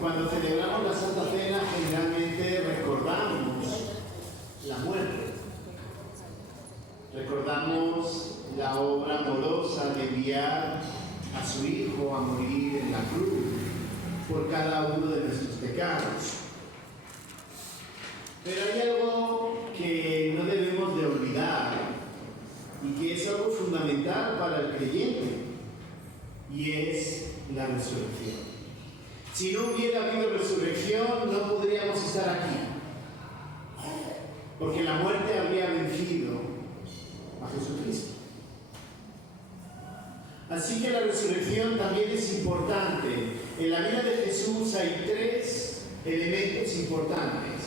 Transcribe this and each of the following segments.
Cuando celebramos la Santa Cena, generalmente recordamos la muerte. Recordamos la obra amorosa de enviar a su Hijo a morir en la cruz por cada uno de nuestros pecados. Pero hay algo que no debemos de olvidar y que es algo fundamental para el creyente, y es la resurrección. Si no hubiera habido resurrección, no podríamos estar aquí, porque la muerte habría vencido a Jesucristo. Así que la resurrección también es importante. En la vida de Jesús hay tres elementos importantes: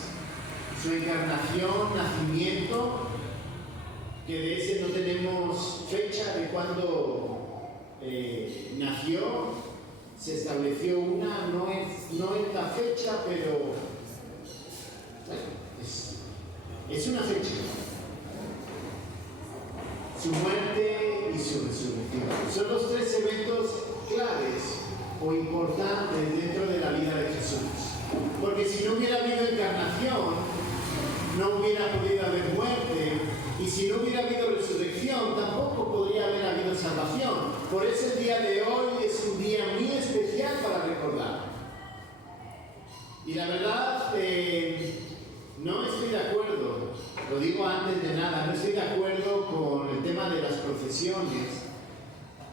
su encarnación, nacimiento, que de ese no tenemos fecha de cuándo nació. Se estableció una, no es la fecha, pero bueno, es una fecha. Su muerte y su resurrección son los tres eventos claves o importantes dentro de la vida de Jesús. Porque si no hubiera habido encarnación, no hubiera podido haber muerte, y si no hubiera habido resurrección, tampoco podría haber habido salvación. Por eso el día de hoy es un día muy especial para recordar. Y la verdad, no estoy de acuerdo, lo digo antes de nada, no estoy de acuerdo con el tema de las procesiones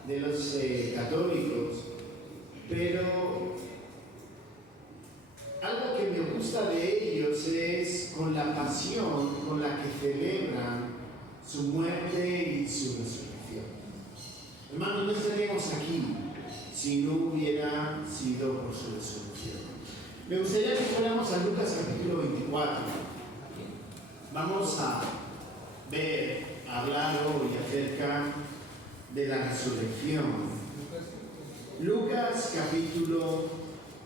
de los católicos, pero algo que me gusta de ellos es con la pasión con la que celebran su muerte y su resurrección. Hermanos, no estaríamos aquí si no hubiera sido por su resurrección. Me gustaría que fuéramos a Lucas capítulo 24. Vamos a hablar hoy acerca de la resurrección. Lucas capítulo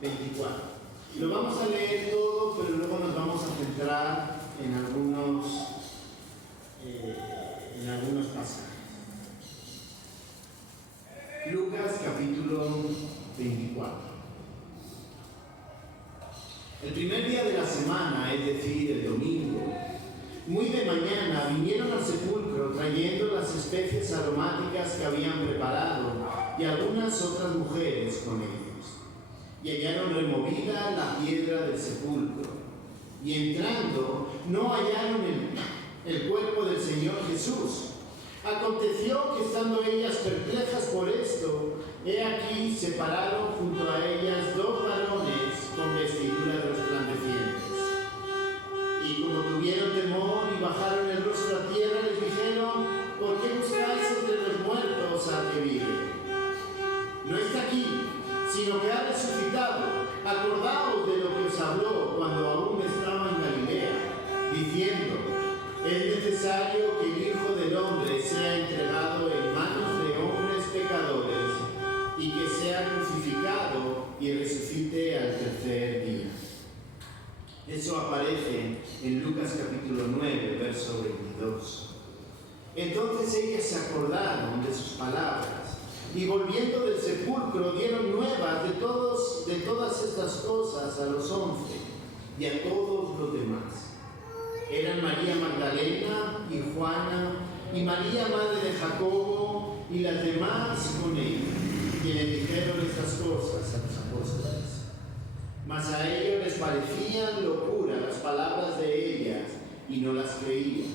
24. Lo vamos a leer todo, pero luego nos vamos a centrar en algunos pasajes. Lucas capítulo 24. El primer día de la semana, es decir, el domingo, muy de mañana vinieron al sepulcro trayendo las especies aromáticas que habían preparado y algunas otras mujeres con ellos. Y hallaron removida la piedra del sepulcro. Y entrando, no hallaron el cuerpo del Señor Jesús. Aconteció que estando ellas perplejas por esto, he aquí se pararon junto a ellas dos varones con vestiduras resplandecientes. Y como tuvieron temor y bajaron el rostro a tierra, les dijeron: ¿por qué buscáis entre los muertos al que vive? No está aquí, sino que ha resucitado. Acordaos de lo que os habló cuando aún estaba en Galilea, diciendo: es necesario que el Hijo del Hombre sea entregado en manos de hombres pecadores y que sea crucificado y resucite al tercer día. Eso aparece en Lucas capítulo 9, verso 22. Entonces ellas se acordaron de sus palabras y volviendo del sepulcro dieron nuevas de todas estas cosas a los 11 y a todos los demás. Eran María Magdalena y Juana y María madre de Jacobo y las demás con ella, quienes dijeron estas cosas a los apóstoles. Mas a ellos les parecían locura las palabras de ellas y no las creían.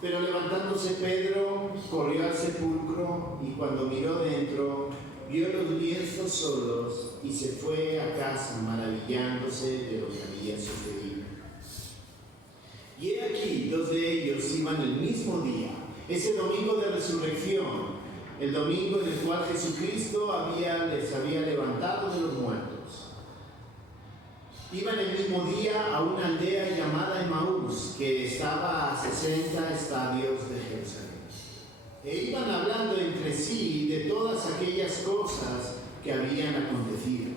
Pero levantándose Pedro, corrió al sepulcro y cuando miró dentro, vio los lienzos solos y se fue a casa maravillándose de lo que había sucedido. Y he aquí, dos de ellos iban el mismo día, ese domingo de resurrección, el domingo en el cual Jesucristo les había levantado de los muertos. Iban el mismo día a una aldea llamada Emaús, que estaba a 60 estadios de Jerusalén. E iban hablando entre sí de todas aquellas cosas que habían acontecido.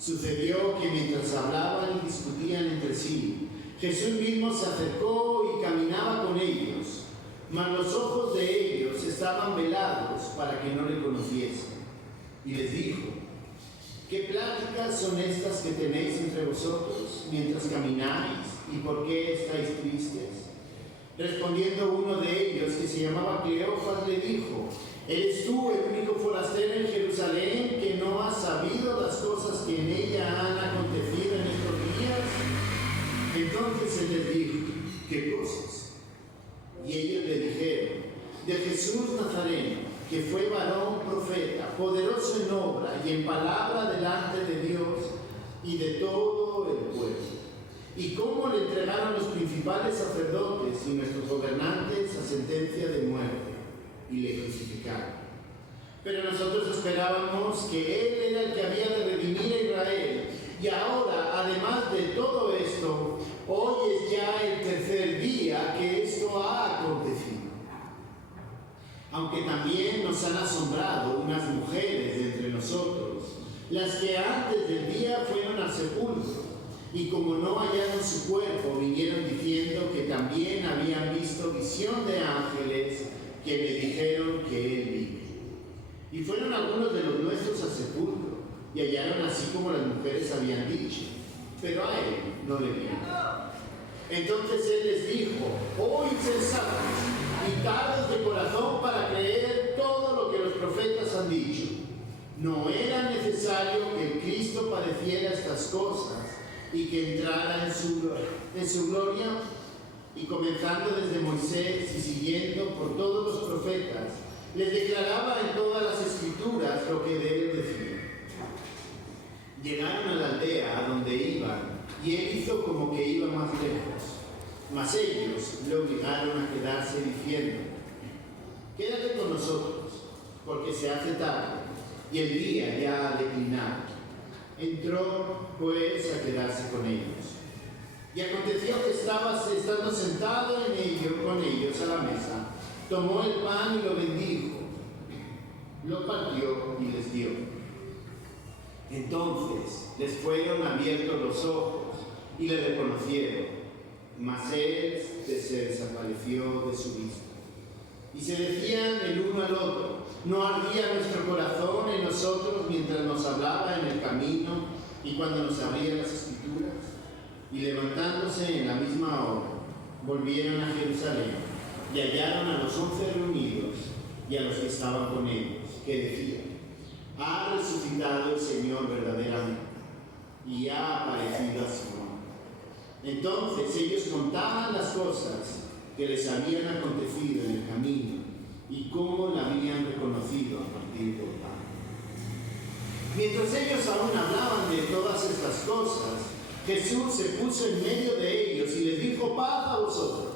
Sucedió que mientras hablaban y discutían entre sí, Jesús mismo se acercó y caminaba con ellos, mas los ojos de ellos estaban velados para que no le conociesen. Y les dijo: ¿qué pláticas son estas que tenéis entre vosotros mientras camináis? ¿Y por qué estáis tristes? Respondiendo uno de ellos, que se llamaba Cleofas, le dijo: ¿eres tú el único forastero en Jerusalén que no has sabido las cosas que en ella han acontecido en estos días? Entonces él les dijo: ¿qué cosas? Y ellos le dijeron: de Jesús Nazareno, que fue varón profeta, poderoso en obra y en palabra delante de Dios y de todo el pueblo, y cómo le entregaron los principales sacerdotes y nuestros gobernantes a sentencia de muerte, y le crucificaron. Pero nosotros esperábamos que Él era el que había de redimir a Israel, y ahora, además de todo esto, hoy es ya el tercer día que esto ha acontecido. Aunque también nos han asombrado unas mujeres de entre nosotros, las que antes del día fueron al sepulcro, y como no hallaron su cuerpo, vinieron diciendo que también habían visto visión de ángeles que le dijeron que Él vive. Y fueron algunos de los nuestros al sepulcro, y hallaron así como las mujeres habían dicho, pero a Él no le vieron. Entonces Él les dijo: oíd sensatos y tardos de corazón para creer todo lo que los profetas han dicho. ¿No era necesario que el Cristo padeciera estas cosas y que entrara en su gloria? Y comenzando desde Moisés y siguiendo por todos los profetas, les declaraba en todas las escrituras lo que de él decía. Llegaron a la aldea a donde iban, y él hizo como que iba más lejos. Mas ellos le obligaron a quedarse diciendo: quédate con nosotros, porque se hace tarde, y el día ya ha declinado. Entró, pues, a quedarse con ellos. Y aconteció que estando sentado con ellos a la mesa, tomó el pan y lo bendijo, lo partió y les dio. Entonces les fueron abiertos los ojos y le reconocieron, mas él se desapareció de su vista. Y se decían el uno al otro: ¿no ardía nuestro corazón en nosotros mientras nos hablaba en el camino y cuando nos abría las escrituras? Y levantándose en la misma hora, volvieron a Jerusalén y hallaron a los 11 reunidos y a los que estaban con ellos, que decían: ha resucitado el Señor verdaderamente y ha aparecido a Simón. Entonces ellos contaban las cosas que les habían acontecido en el camino y cómo la habían reconocido a partir del pan. Mientras ellos aún hablaban de todas estas cosas, Jesús se puso en medio de ellos y les dijo: paz a vosotros.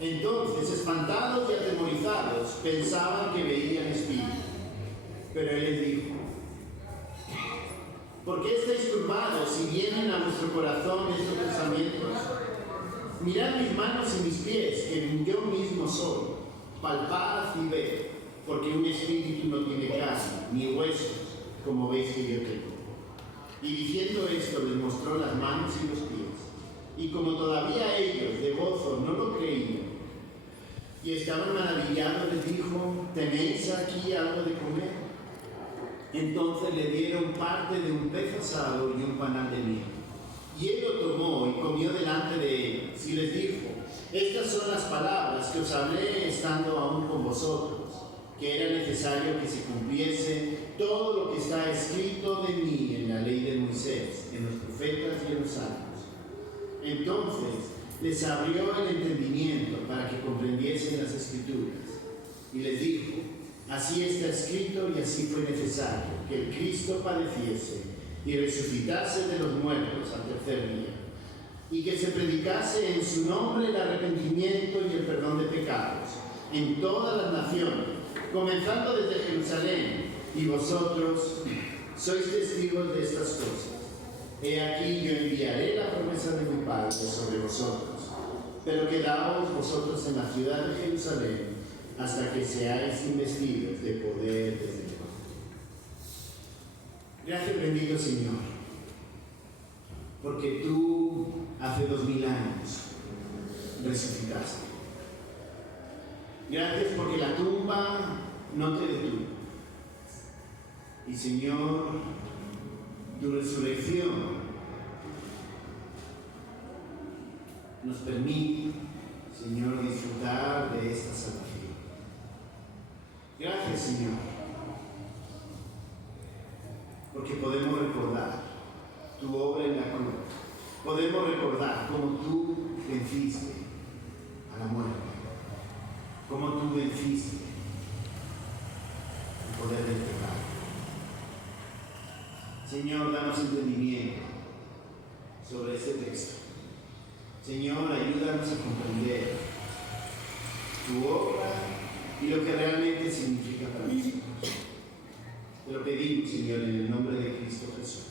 Entonces, espantados y atemorizados, pensaban que veían espíritus. Pero Él les dijo: ¿por qué estáis turbados si vienen a vuestro corazón estos pensamientos? Mirad mis manos y mis pies, que yo mismo soy. Palpad y ved, porque un espíritu no tiene carne, ni huesos, como veis que yo tengo. Y diciendo esto, les mostró las manos y los pies. Y como todavía ellos de gozo no lo creían, y estaban maravillados, les dijo: ¿tenéis aquí algo de comer? Entonces le dieron parte de un pez asado y un panal de miel. Y él lo tomó y comió delante de ellos, y les dijo: estas son las palabras que os hablé estando aún con vosotros, que era necesario que se cumpliese todo lo que está escrito de mí en la ley de Moisés, en los profetas y en los salmos. Entonces les abrió el entendimiento para que comprendiesen las escrituras, y les dijo: así está escrito y así fue necesario que el Cristo padeciese y resucitase de los muertos al tercer día, y que se predicase en su nombre el arrepentimiento y el perdón de pecados en todas las naciones, comenzando desde Jerusalén, y vosotros sois testigos de estas cosas. He aquí yo enviaré la promesa de mi Padre sobre vosotros, pero quedaos vosotros en la ciudad de Jerusalén hasta que seáis investidos de poder desde el alto. Gracias, bendito Señor, porque tú hace 2000 años resucitaste. Gracias porque la tumba no te detuvo. Y Señor, Tu resurrección nos permite, Señor, disfrutar de esta salvación. Gracias, Señor, porque podemos recordar tu obra en la cruz. Podemos recordar cómo tú venciste a la muerte, cómo tú venciste el poder del pecado. Señor, danos entendimiento sobre este texto. Señor, ayúdanos a comprender tu obra y lo que realmente significa para nosotros. Te lo pedimos, Señor, en el nombre de Cristo Jesús.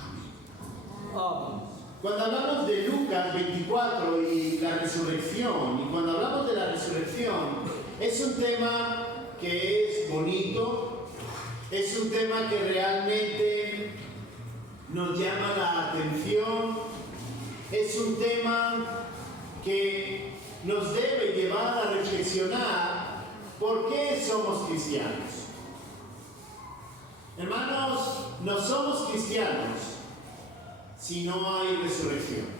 Amén. Cuando hablamos de Lucas 24 y la resurrección, y cuando hablamos de la resurrección, es un tema que es bonito, es un tema que realmente nos llama la atención, es un tema que nos debe llevar a reflexionar por qué somos cristianos. Hermanos, no somos cristianos si no hay resurrección.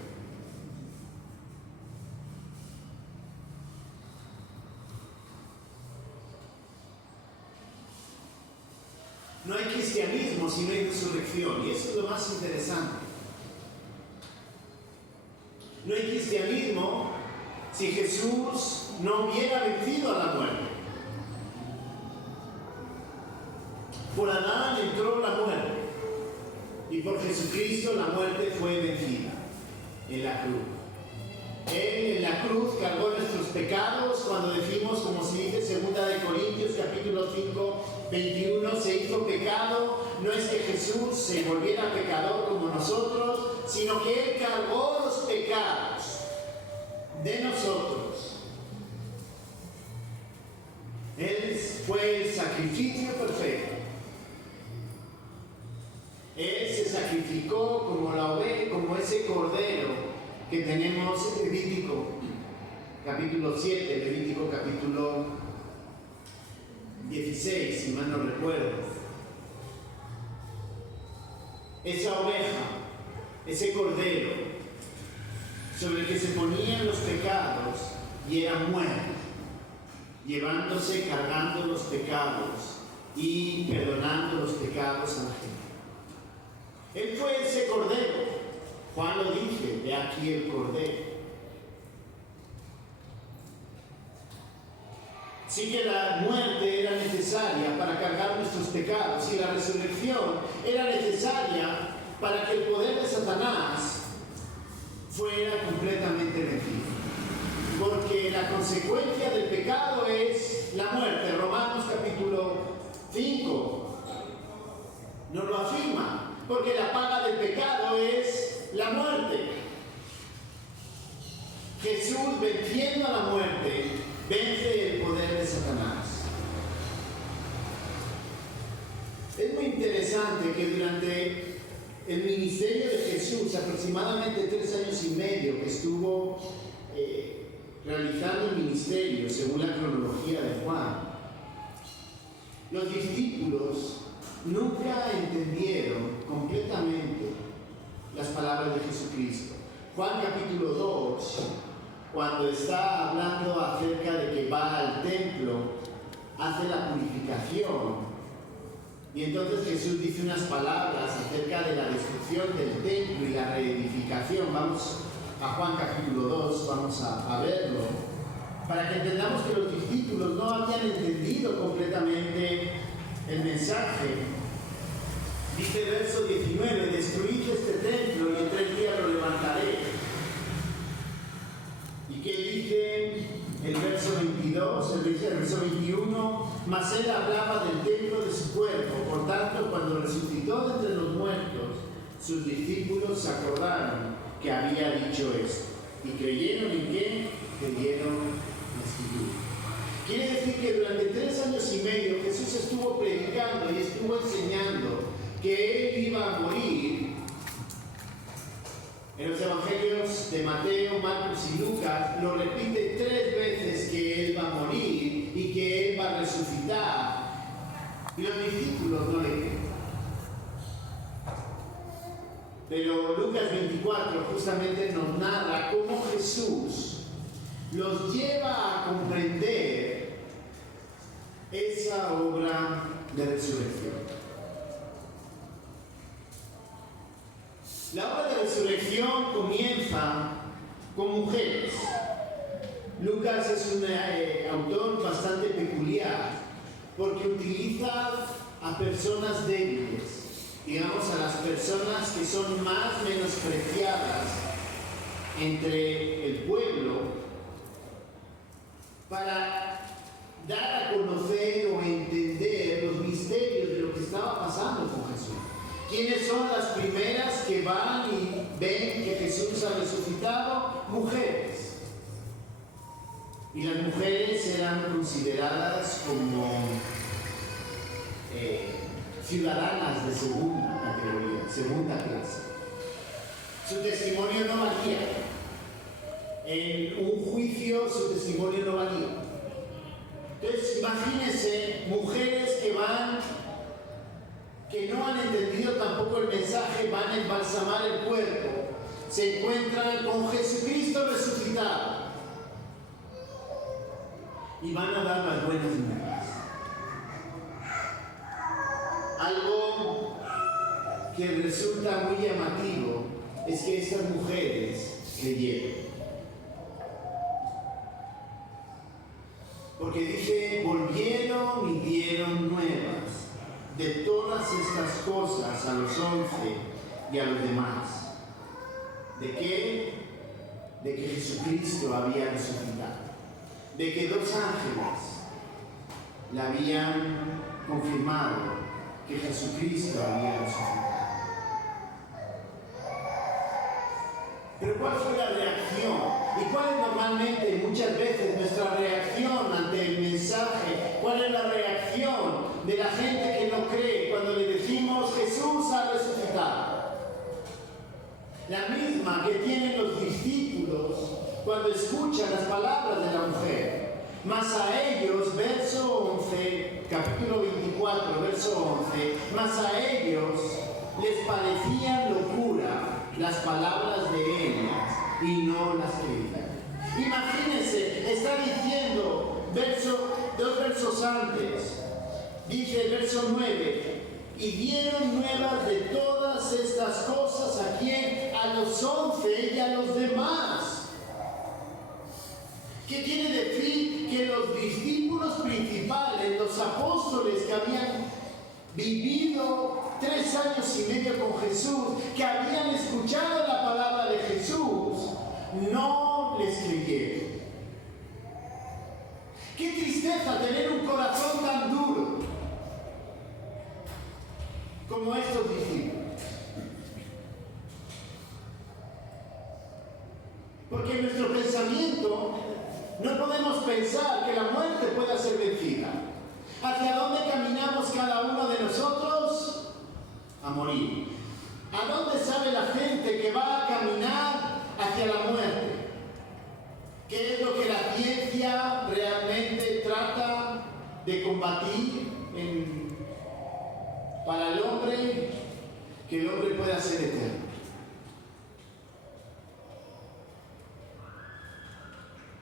No hay cristianismo si no hay resurrección, y eso es lo más interesante. No hay cristianismo si Jesús no hubiera vencido a la muerte. Por Adán entró la muerte, y por Jesucristo la muerte fue vencida en la cruz. Él en la cruz cargó nuestros pecados. Cuando decimos, como se dice 2 Corintios capítulo 5, 21, se hizo pecado, no es que Jesús se volviera pecador como nosotros, sino que Él cargó los pecados de nosotros. Él fue el sacrificio perfecto. Él se sacrificó como la oveja, como ese cordero que tenemos en Levítico capítulo 7, Levítico capítulo 16, si mal no recuerdo. Esa oveja, ese cordero, sobre el que se ponían los pecados y era muerto, llevándose, cargando los pecados y perdonando los pecados a la gente. Él fue ese cordero. Juan lo dice, de aquí el cordero. Sí que la muerte era necesaria para cargar nuestros pecados, y la resurrección era necesaria para que el poder de Satanás fuera completamente vencido. Porque la consecuencia del pecado es la muerte. Romanos capítulo 5 nos lo afirma. Porque la paga del pecado es la muerte. Jesús, venciendo a la muerte, vence el poder de Satanás. Es muy interesante que durante el ministerio de Jesús, aproximadamente 3 años y medio que estuvo realizando el ministerio, según la cronología de Juan, los discípulos nunca entendieron completamente las palabras de Jesucristo. Juan capítulo 2, cuando está hablando acerca de que va al templo, hace la purificación, y entonces Jesús dice unas palabras acerca de la destrucción del templo y la reedificación. Vamos a Juan capítulo 2, vamos a verlo, para que entendamos que los discípulos no habían entendido completamente el mensaje. Dice el verso 19, destruid este templo y en 3 días lo levantaré. ¿Y qué dice el verso 22? El verso 21, mas él hablaba del templo de su cuerpo. Por tanto, cuando resucitó de entre los muertos, sus discípulos se acordaron que había dicho esto. ¿Y creyeron en qué? Creyeron en la Escritura. Quiere decir que durante 3 años y medio Jesús estuvo predicando y estuvo enseñando que Él iba a morir. En los evangelios de Mateo, Marcos y Lucas lo repite 3 veces que Él va a morir y que Él va a resucitar. Y los discípulos no le creen. Pero Lucas 24 justamente nos narra cómo Jesús los lleva a comprender esa obra de resurrección. La obra de resurrección comienza con mujeres. Lucas es un autor bastante peculiar porque utiliza a personas débiles, digamos a las personas que son más menospreciadas entre el pueblo, para dar a conocer o entender los misterios de lo que estaba pasando con Jesús. ¿Quiénes son las primeras que van y ven que Jesús ha resucitado? Mujeres. Y las mujeres eran consideradas como ciudadanas de segunda categoría, segunda clase. Su testimonio no valía. En un juicio su testimonio no valía. Entonces imagínense mujeres que no han entendido tampoco el mensaje, van a embalsamar el cuerpo, se encuentran con Jesucristo resucitado y van a dar las buenas nuevas. Algo que resulta muy llamativo es que estas mujeres creyeron. Porque dice, volvieron y dieron nuevas de todas estas cosas a los 11 y a los demás. ¿De qué? De que Jesucristo había resucitado. De que 2 ángeles le habían confirmado que Jesucristo había resucitado. Pero ¿cuál fue la reacción? ¿Y cuál es normalmente, muchas veces, nuestra reacción ante el mensaje? ¿Cuál es la reacción de la gente que no cree cuando le decimos Jesús ha resucitado? La misma que tienen los discípulos cuando escuchan las palabras de la mujer. Mas a ellos, verso 11, capítulo 24, verso 11, mas a ellos les parecían locura las palabras de ellas y no las creían. Imagínense, está diciendo, dos versos antes, dice el verso 9, y dieron nuevas de todas estas cosas ¿a quién? A los 11 y a los demás. ¿Qué quiere decir? Que los discípulos principales, los apóstoles que habían vivido 3 años y medio con Jesús, que habían escuchado la palabra de Jesús, no les creyeron. Qué tristeza tener un corazón tan duro como estos discípulos. Porque en nuestro pensamiento no podemos pensar que la muerte pueda ser vencida. ¿Hacia dónde caminamos cada uno de nosotros? A morir. ¿A dónde sabe la gente que va a caminar hacia la muerte? ¿Qué es lo que la ciencia realmente trata de combatir para el hombre? Que el hombre pueda ser eterno.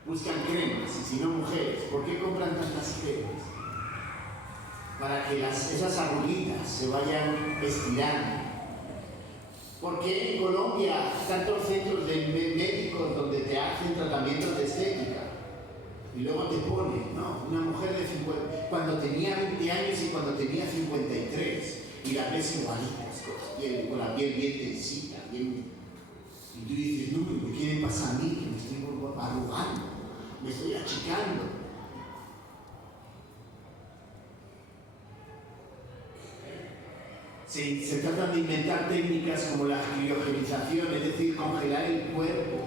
Buscan cremas, y si no mujeres. ¿Por qué compran tantas cremas? Para que esas arruguitas se vayan estirando. Porque en Colombia tantos centros de médicos donde te hacen tratamientos de estética y luego te ponen, ¿no? Una mujer de 50, cuando tenía 20 años y cuando tenía 53 y la ves igualitas, con la piel bien tensita, bien, y tú dices, no, ¿qué me pasa a mí? Que me estoy arrugando, me estoy achicando. Se tratan de inventar técnicas como la criogenización, es decir, congelar el cuerpo,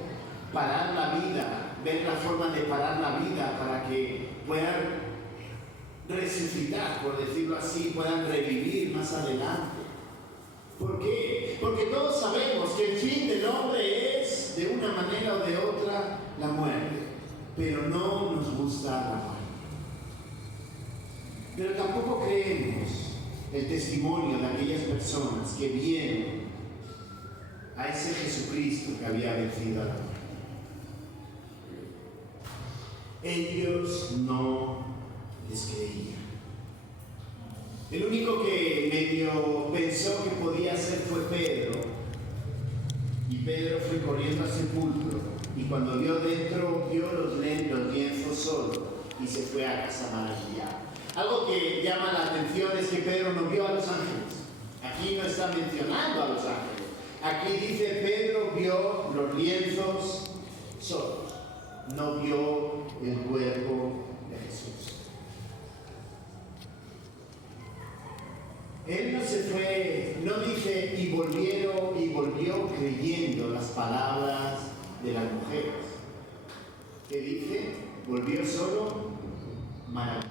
parar la vida, ver la forma de parar la vida para que puedan resucitar, por decirlo así, puedan revivir más adelante. ¿Por qué? Porque todos sabemos que el fin del hombre es, de una manera o de otra, la muerte. Pero no nos gusta la muerte. Pero tampoco creemos el testimonio de aquellas personas que vieron a ese Jesucristo que había vencido a la muerte. Ellos no les creían. El único que medio pensó que podía ser fue Pedro. Y Pedro fue corriendo al sepulcro. Y cuando vio dentro, vio los lienzos solo. Y se fue a casa maravillado. Algo que llama la atención es que Pedro no vio a los ángeles. Aquí no está mencionando a los ángeles. Aquí dice Pedro vio los lienzos solos. No vio el cuerpo de Jesús. Él no se fue, no dice y volvió creyendo las palabras de las mujeres. ¿Qué dice? Volvió solo maravillado,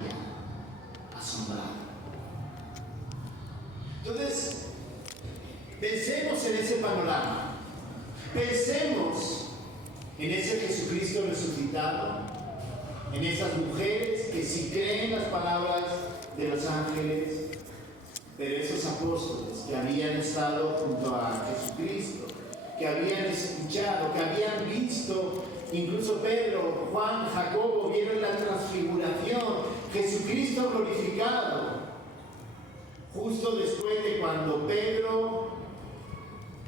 asombrado. Entonces, pensemos en ese panorama. Pensemos en ese Jesucristo resucitado, en esas mujeres que sí creen las palabras de los ángeles, pero esos apóstoles que habían estado junto a Jesucristo, que habían escuchado, que habían visto, incluso Pedro, Juan, Jacobo, vieron la transfiguración, Jesucristo glorificado. Justo después de cuando Pedro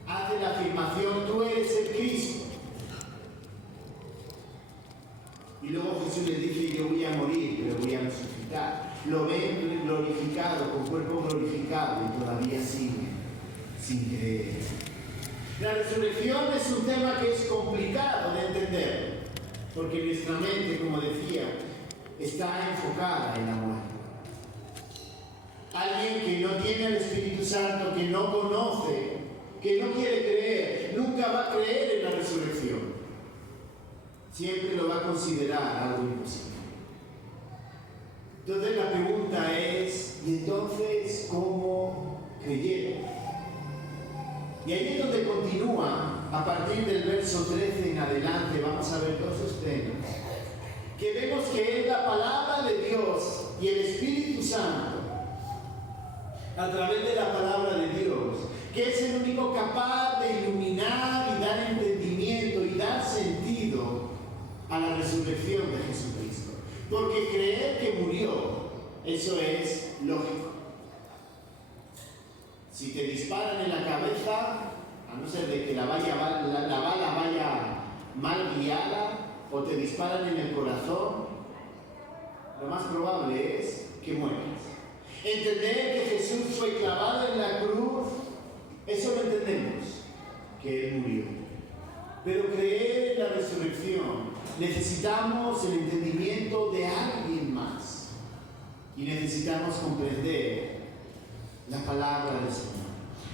hace la afirmación, tú eres el Cristo. Y luego Jesús les dice, yo voy a morir, pero voy a resucitar. Lo ven glorificado, con cuerpo glorificado, y todavía siguen sin creer. La resurrección es un tema que es complicado de entender, porque nuestra mente, como decía, está enfocada en la muerte. Alguien que no tiene el Espíritu Santo, que no conoce, que no quiere creer, nunca va a creer en la resurrección. Siempre lo va a considerar algo imposible. Entonces la pregunta es, ¿y entonces cómo creyeron? Y ahí es donde continúa, a partir del verso 13 en adelante, vamos a ver dos extremos, que vemos que es la palabra de Dios y el Espíritu Santo, a través de la palabra de Dios, que es el único capaz de iluminar y dar entendimiento y dar sentido a la resurrección de Jesucristo. Porque creer que murió, eso es lógico. Si te disparan en la cabeza, a no ser de que la bala vaya mal guiada, o te disparan en el corazón, lo más probable es que mueras. Entender que Jesús fue clavado en la cruz, eso lo entendemos, que Él murió. Pero creer en la resurrección, necesitamos el entendimiento de alguien más. Y necesitamos comprender la palabra del Señor.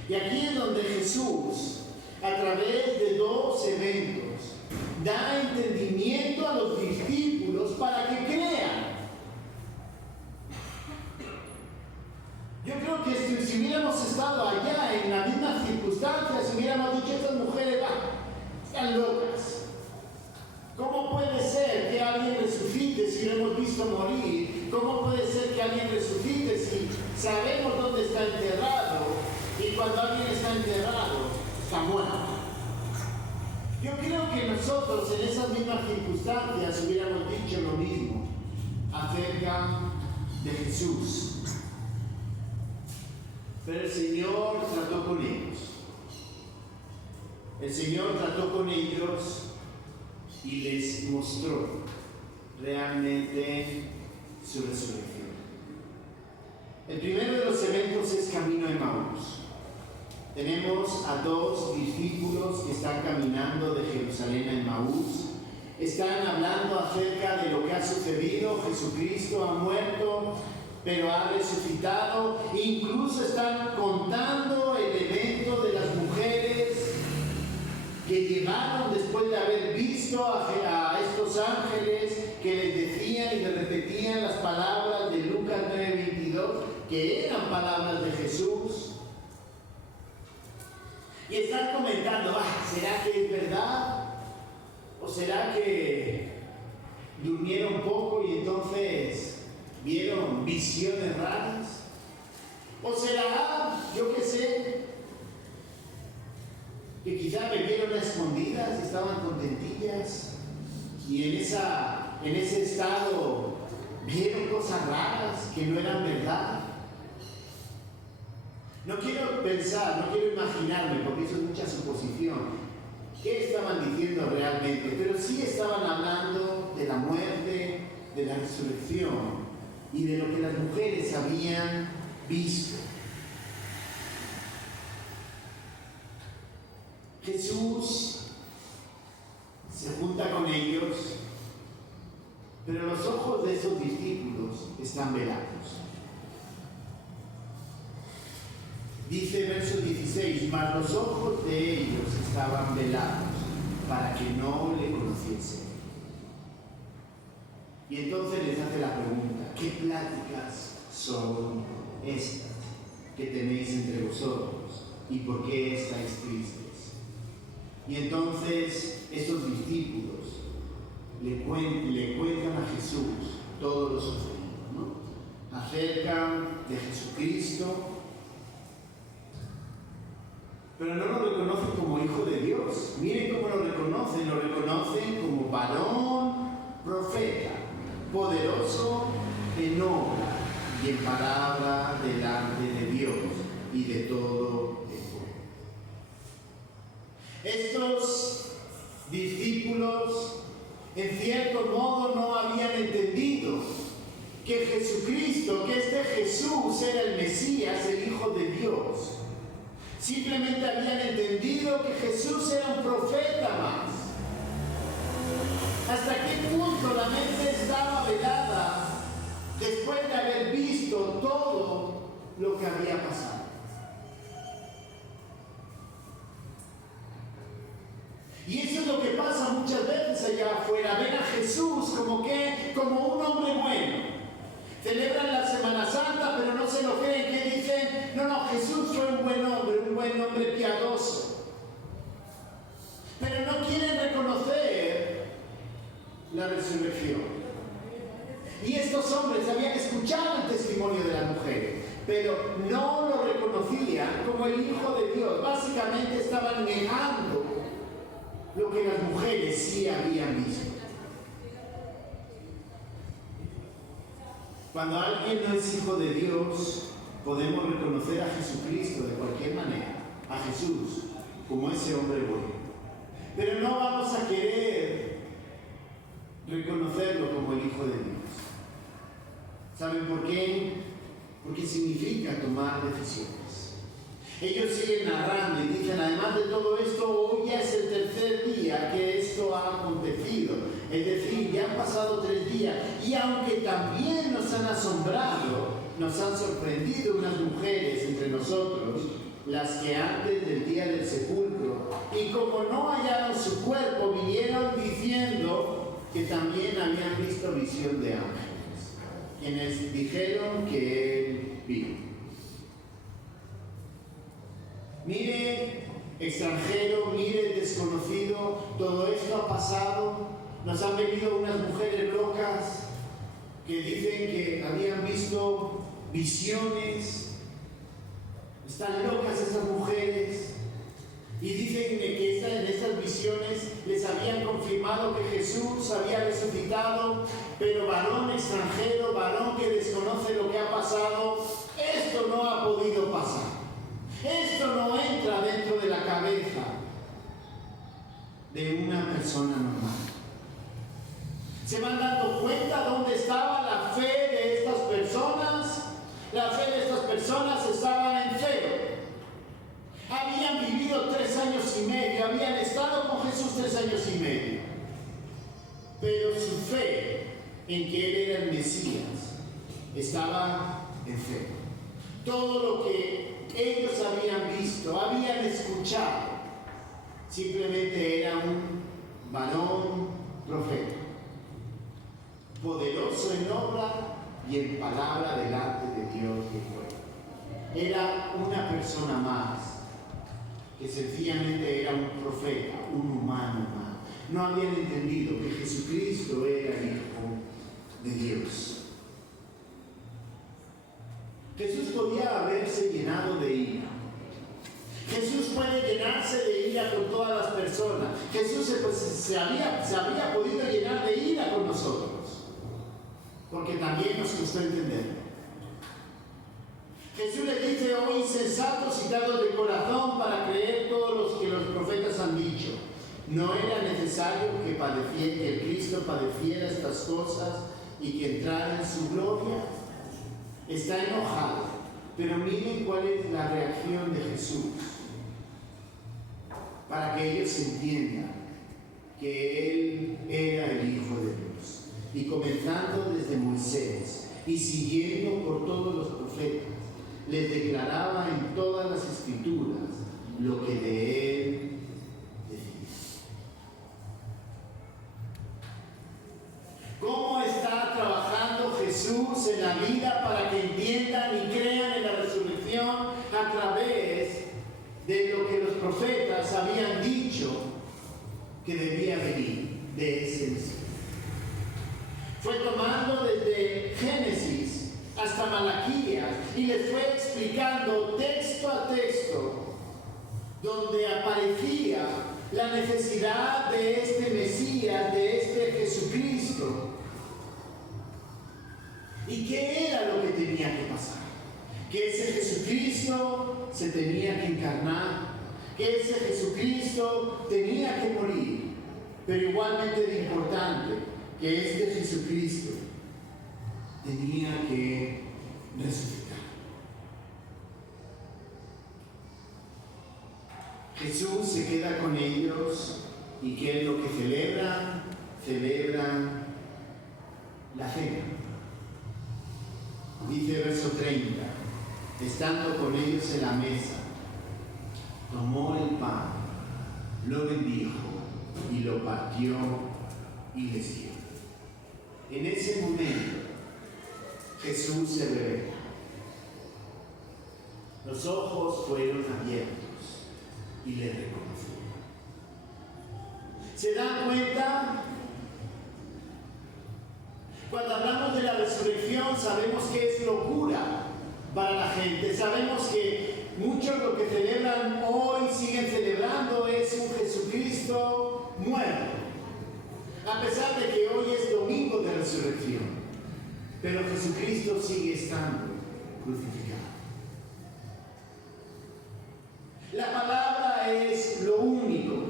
Y aquí es donde Jesús, a través de dos eventos, da entendimiento a los discípulos para que crean. Yo creo que si hubiéramos estado allá en las mismas circunstancias, hubiéramos dicho, estas mujeres están locas. ¿Cómo puede ser que alguien resucite si lo hemos visto morir? ¿Cómo puede ser que alguien resucite si sabemos dónde está enterrado? Y cuando alguien está enterrado, está muerto. Yo creo que nosotros en esas mismas circunstancias hubiéramos dicho lo mismo acerca de Jesús. Pero el Señor trató con ellos. El Señor trató con ellos y les mostró realmente su resurrección. El primero de los eventos es camino a Emaús. Tenemos a dos discípulos que están caminando de Jerusalén a Emaús. Están hablando acerca de lo que ha sucedido. Jesucristo ha muerto, pero ha resucitado. Incluso están contando el evento de las mujeres que llegaron después de haber visto a estos ángeles que les decían y les repetían las palabras de Lucas 9:22, que eran palabras de Jesús. Y están comentando, ¿será que es verdad? ¿O será que durmieron poco y entonces vieron visiones raras? ¿O será, yo qué sé, que quizá bebieron a escondidas, estaban contentillas y en ese estado vieron cosas raras que no eran verdad. No quiero pensar, no quiero imaginarme, porque eso es mucha suposición, qué estaban diciendo realmente, pero sí estaban hablando de la muerte, de la resurrección y de lo que las mujeres habían visto. Jesús se junta con ellos, pero los ojos de esos discípulos están velados. Dice verso 16, mas los ojos de ellos estaban velados para que no le conociesen. Y entonces les hace la pregunta, ¿qué pláticas son estas que tenéis entre vosotros? ¿Y por qué estáis tristes? Y entonces estos discípulos le cuentan a Jesús todo lo sucedido, ¿no? Acerca de Jesucristo, pero no lo reconocen como Hijo de Dios. Miren cómo lo reconocen como varón profeta, poderoso en obra y en palabra delante de Dios y de todo el pueblo. Estos discípulos, en cierto modo, no habían entendido que Jesucristo, que este Jesús era el Mesías, el Hijo de Dios. Simplemente habían entendido que Jesús era un profeta más. ¿Hasta qué punto la mente estaba velada después de haber visto todo lo que había pasado? Y eso es lo que pasa muchas veces allá afuera. Ven a Jesús como un hombre bueno. Celebran la Semana Santa, pero no se lo creen. ¿Qué dicen? No, Jesús fue un buen hombre piadoso. Pero no quieren reconocer la resurrección. Y estos hombres habían escuchado el testimonio de las mujeres, pero no lo reconocían como el Hijo de Dios. Básicamente estaban negando lo que las mujeres sí habían visto. Cuando alguien no es hijo de Dios, podemos reconocer a Jesucristo de cualquier manera, a Jesús, como ese hombre bueno. Pero no vamos a querer reconocerlo como el Hijo de Dios. ¿Saben por qué? Porque significa tomar decisiones. Ellos siguen narrando y dicen, además de todo esto, hoy ya es el tercer día que esto ha acontecido. Es decir, ya han pasado 3 días. Y aunque también nos han asombrado, nos han sorprendido unas mujeres entre nosotros, las que antes del día del sepulcro, y como no hallaron su cuerpo, vinieron diciendo que también habían visto visión de ángeles, quienes dijeron que él vino. Mire, extranjero, mire, desconocido, todo esto ha pasado. Nos han venido unas mujeres locas que dicen que habían visto visiones. Están locas esas mujeres. Y dicen que en estas visiones les habían confirmado que Jesús había resucitado, pero varón extranjero, varón que desconoce lo que ha pasado, esto no ha podido pasar. Esto no entra dentro de la cabeza de una persona normal. ¿Se van dando cuenta dónde estaba la fe de estas personas? La fe de estas personas estaba en cero. Habían vivido 3 años y medio, habían estado con Jesús 3 años y medio. Pero su fe en que Él era el Mesías estaba en cero. Todo lo que ellos habían visto, habían escuchado, simplemente era un varón profeta, poderoso en obra y en palabra delante de Dios y pueblo. Era una persona más, que sencillamente era un profeta, un humano más. No habían entendido que Jesucristo era el Hijo de Dios. Jesús podía haberse llenado de ira. Jesús puede llenarse de ira con todas las personas. Jesús se habría podido llenar de ira con nosotros, porque también nos costó entenderlo. Jesús le dice: oh insensatos y tardos de corazón para creer todo lo que los profetas han dicho. ¿No era necesario que el Cristo padeciera estas cosas y que entrara en su gloria? Está enojado, pero miren cuál es la reacción de Jesús, para que ellos entiendan que Él era el Hijo de Dios. Y comenzando desde Moisés y siguiendo por todos los profetas, les declaraba en todas las Escrituras lo que de Él decía. ¿Cómo está trabajando Jesús en la vida para que entiendan y crean en la resurrección a través de lo que los profetas habían dicho que debía venir de ese Mesías? Fue tomando desde Génesis hasta Malaquías y les fue explicando texto a texto donde aparecía la necesidad de este Mesías, de este Jesucristo. ¿Y qué era lo que tenía que pasar? Que ese Jesucristo se tenía que encarnar, que ese Jesucristo tenía que morir, pero igualmente de importante, que este Jesucristo tenía que resucitar. Jesús se queda con ellos y ¿qué es lo que celebran? Celebran la cena. Dice verso 30, estando con ellos en la mesa, tomó el pan, lo bendijo y lo partió y les dio. En ese momento Jesús se revela. Los ojos fueron abiertos y le reconocieron. ¿Se dan cuenta? Cuando hablamos de la resurrección sabemos que es locura para la gente. Sabemos que muchos lo que celebran hoy, siguen celebrando, es un Jesucristo muerto. A pesar de que hoy es domingo de resurrección, pero Jesucristo sigue estando crucificado. La palabra es lo único.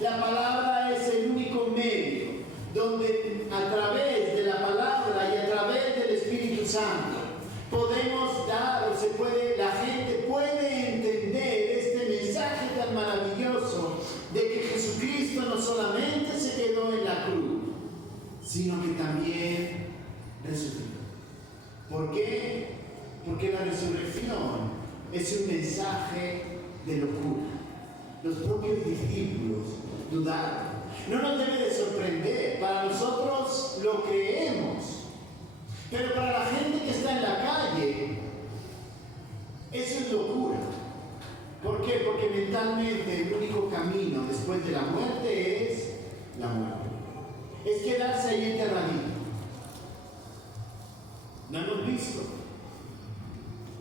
La palabra es el único medio donde a través de la palabra y a través del Espíritu Santo podemos dar, la gente puede entender este mensaje tan maravilloso de que Jesucristo no solamente se quedó en la cruz, sino que también resucitó. ¿Por qué? Porque la resurrección es un mensaje de locura. Los propios discípulos dudaron. No nos debe de sorprender. Para nosotros lo creemos. Pero para la gente que está en la calle, eso es locura. ¿Por qué? Porque mentalmente el único camino después de la muerte es la muerte. Es quedarse ahí enterradito. No hemos visto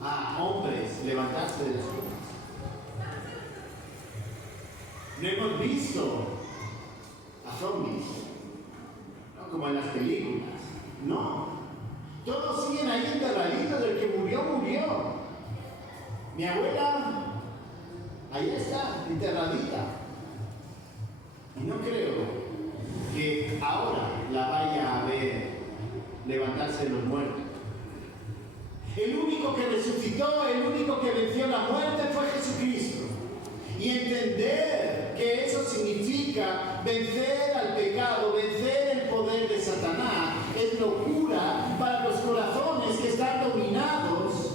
a hombres levantarse de las tumbas. No hemos visto a zombies, ¿no? Como en las películas. No. Todos siguen ahí enterraditos. El que murió, murió. Mi abuela, ahí está, enterradita. Y no creo que ahora la vaya a ver levantarse de los muertos. El único que resucitó, el único que venció la muerte fue Jesucristo. Y entender que eso significa vencer al pecado, vencer el poder de Satanás, es locura para los corazones que están dominados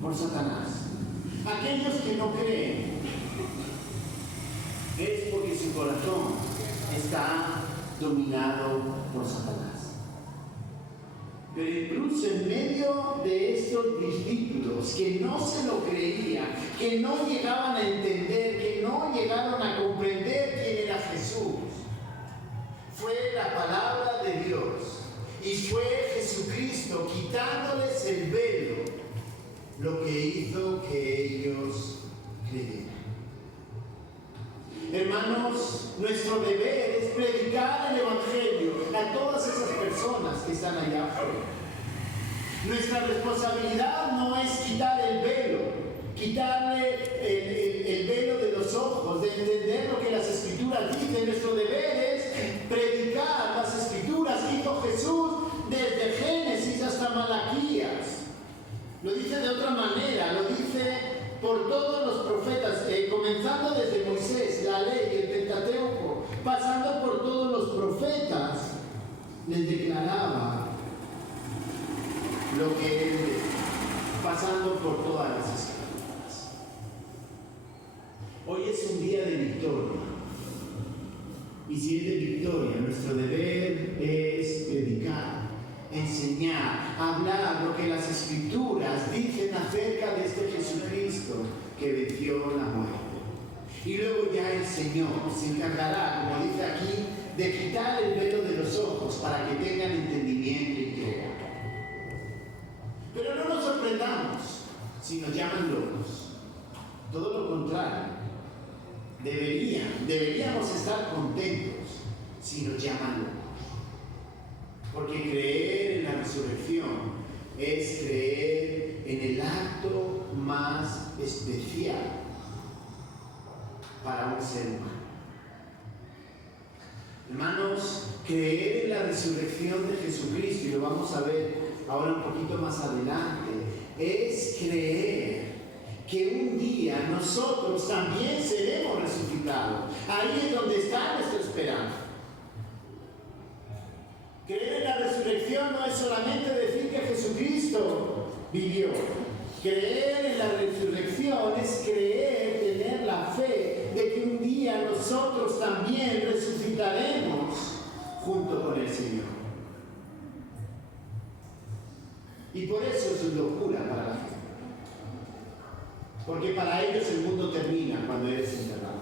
por Satanás. Aquellos que no creen es porque su corazón está dominado por Satanás. Pero incluso en medio de estos discípulos que no se lo creían, que no llegaban a entender, que no llegaron a comprender quién era Jesús, fue la palabra de Dios y fue Jesucristo quitándoles el velo lo que hizo que ellos creyeran. Hermanos, nuestro deber es predicar el Evangelio a todas esas personas que están allá afuera. Nuestra responsabilidad no es quitar el velo, quitarle el velo de los ojos, de entender lo que las Escrituras dicen. Nuestro deber es predicar las Escrituras que hizo Jesús desde Génesis hasta Malaquías. Lo dice de otra manera, lo dice por todos los profetas, comenzando desde Moisés, la ley, el Pentateuco, pasando por todos los profetas, les declaraba lo que él decía, pasando por todas las escrituras. Hoy es un día de victoria, y si es de victoria, nuestro deber es predicar, enseñar, hablar lo que las Escrituras dicen acerca de este Jesucristo que venció la muerte. Y luego ya el Señor se encargará, como dice aquí, de quitar el velo de los ojos para que tengan entendimiento y crean. Pero no nos sorprendamos si nos llaman locos. Todo lo contrario. Deberíamos estar contentos si nos llaman locos. Porque creer en la resurrección es creer en el acto más especial para un ser humano. Hermanos, creer en la resurrección de Jesucristo, y lo vamos a ver ahora un poquito más adelante, es creer que un día nosotros también seremos resucitados. Ahí es donde está nuestra esperanza. Creer en la resurrección no es solamente decir que Jesucristo vivió. Creer en la resurrección es creer, tener la fe de que un día nosotros también resucitaremos junto con el Señor. Y por eso es locura para la gente. Porque para ellos el mundo termina cuando eres enterrado.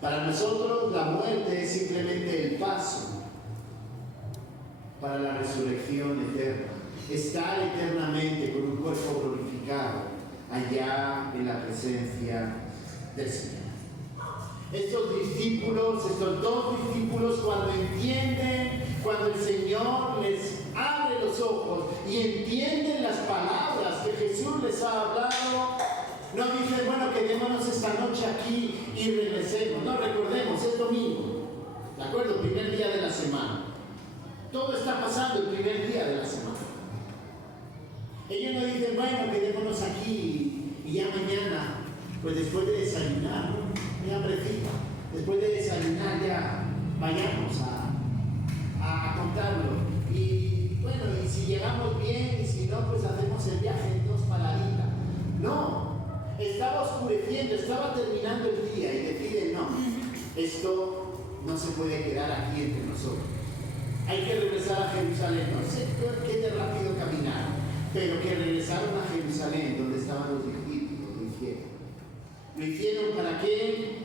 Para nosotros la muerte es simplemente el paso para la resurrección eterna. Estar eternamente con un cuerpo glorificado allá en la presencia del Señor. Estos dos discípulos, cuando entienden, cuando el Señor les abre los ojos y entienden las palabras que Jesús les ha hablado, no dicen, bueno, quedémonos esta noche aquí y regresemos. No, recordemos, es domingo, ¿de acuerdo? Primer día de la semana. Todo está pasando el primer día de la semana. Ellos no dicen, bueno, quedémonos aquí y ya mañana, pues después de desayunar, muy hambrecita, después de desayunar ya vayamos a contarlo. Y bueno, y si llegamos bien y si no, pues hacemos el viaje en 2 paraditas. No, estaba oscureciendo, estaba terminando el día y deciden, no, esto no se puede quedar aquí entre nosotros. Hay que regresar a Jerusalén. No sé qué de rápido caminar, pero que regresaron a Jerusalén, donde estaban los discípulos, lo hicieron. ¿Lo hicieron para qué?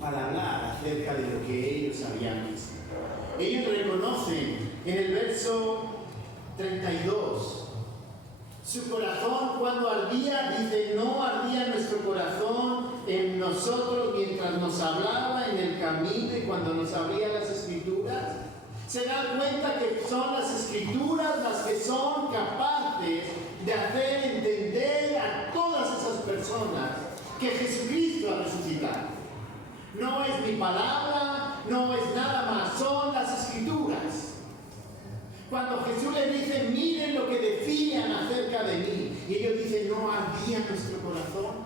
Para hablar acerca de lo que ellos habían visto. Ellos reconocen en el verso 32, su corazón cuando ardía, dice, no ardía nuestro corazón en nosotros mientras nos hablaba en el camino y cuando nos abría las Escrituras. Se dan cuenta que son las Escrituras las que son capaces de hacer entender a todas esas personas que Jesucristo ha resucitado. No es mi palabra, no es nada más, son las Escrituras. Cuando Jesús les dice, miren lo que decían acerca de mí, y ellos dicen, no ardía nuestro corazón,